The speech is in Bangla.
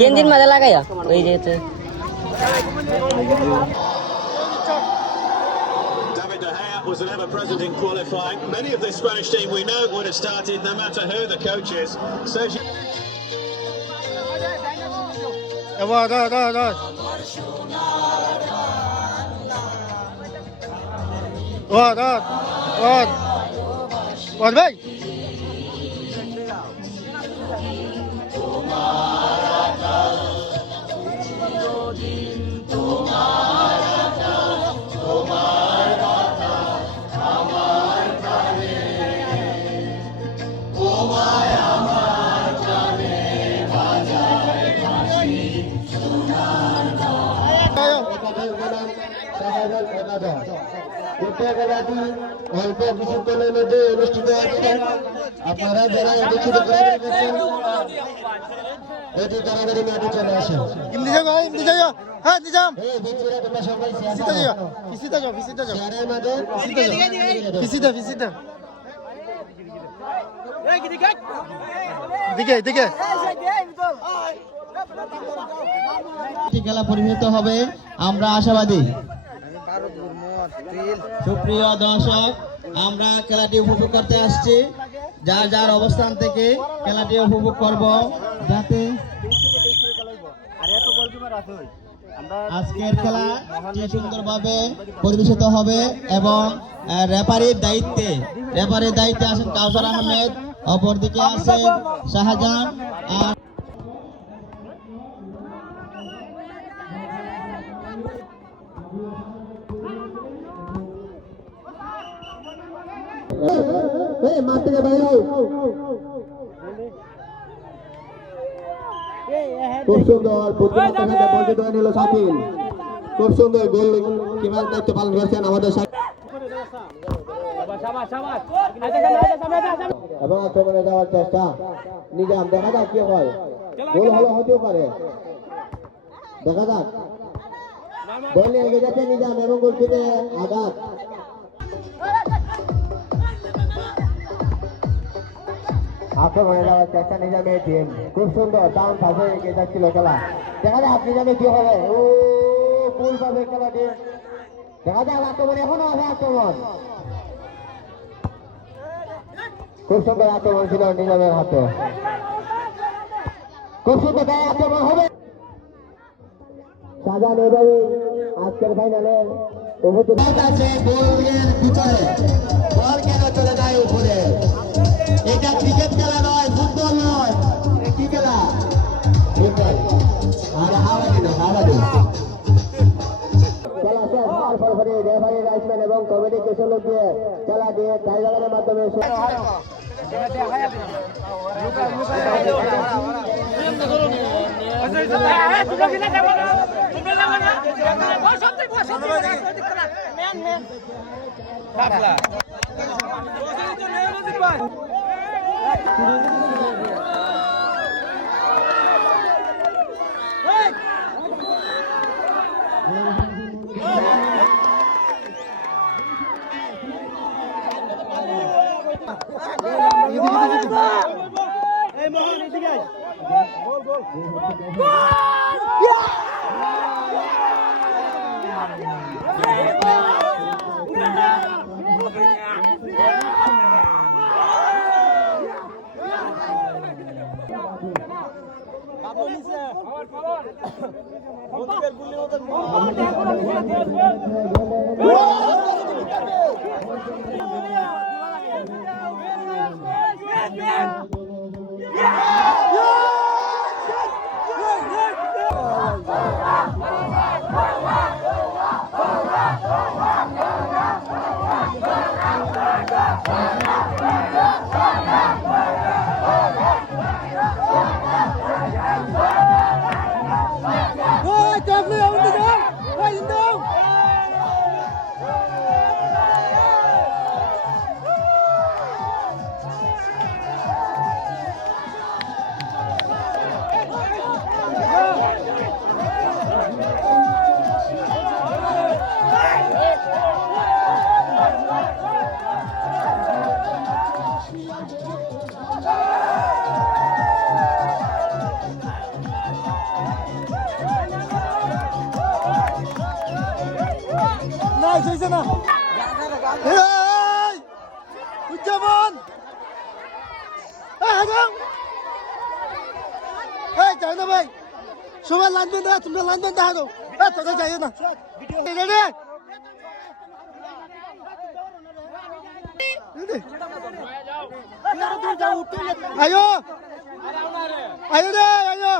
গেন্দির মাঝে লাগাইয়া ওই যেতে David De Gea was an ever present in qualifying. Many of this Spanish team we know would have started no matter who the coach is. Sergio ভাই অল্প কিছুক্ষণের মধ্যে অনুষ্ঠিত হচ্ছে। আপনারা যারা অনুষ্ঠিত করছেন অতি তাড়াতাড়ি মাঠে চলে আসেন। খেলা পরিণত হবে আমরা আশাবাদী। সুপ্রিয় দর্শক, আমরা খেলাটি উপভোগ করতে আসছি। যার যার অবস্থান থেকে খেলাটি উপভোগ করব, যাতে আজকের খেলা সুন্দরভাবে পরিবেশিত হবে। এবং রেফারির দায়িত্বে আছেন কাউসার আহমেদ, অপরদিকে আছেন শাহজাহান। আর মাঠ থেকে বাইরে খুব সুন্দর পরিচিত নিল শাকিল। খুব সুন্দর গোল কিভাবে দায়িত্ব পালন করছেন আমাদের এবং আক্রমণে যাওয়ার চেষ্টা। নিজাম দেখা যাক কি হয়, গোল হলো হতেও পারে, দেখা যাক। বল এগিয়ে যাচ্ছে নিজাম এবং গোলকিতে আঘাত। আক্রমণে যাওয়ার চেষ্টা নিজামের টিম। খুব সুন্দর ডাউন পাশে এগিয়ে যাচ্ছিল খেলা। দেখা যাক নিজামে কি হবে। ও গোল পাবে খেলাটি। দেখা যাক আক্রমণ এখনো আছে, আক্রমণ খুব সুন্দর আক্রমণ ছিল নিজামের হাতে। খুব সুন্দর আক্রমণ হবে। সাজান এভাবে আজকের ফাইনালে আছে গোলের ভিতরে বল কেন চলে যায় উপরে। এটা ক্রিকেট খেলা নয়, ফুটবল নয়, কি খেলা? আর হাওয়া দিল খেলা শেষ। রেফারি রাইসম্যান এবং কমিউনিকেশন দিয়ে খেলা দিয়ে ট্রাইব্যুনালের মাধ্যমে হয়েছে না এই উজ্জামান এই যাই না ভাই সবাই লাইনবেন না তোমরা লাইনবেন দেখা দাও তোকে যাই না আয়ো আয়ো রে আয়ো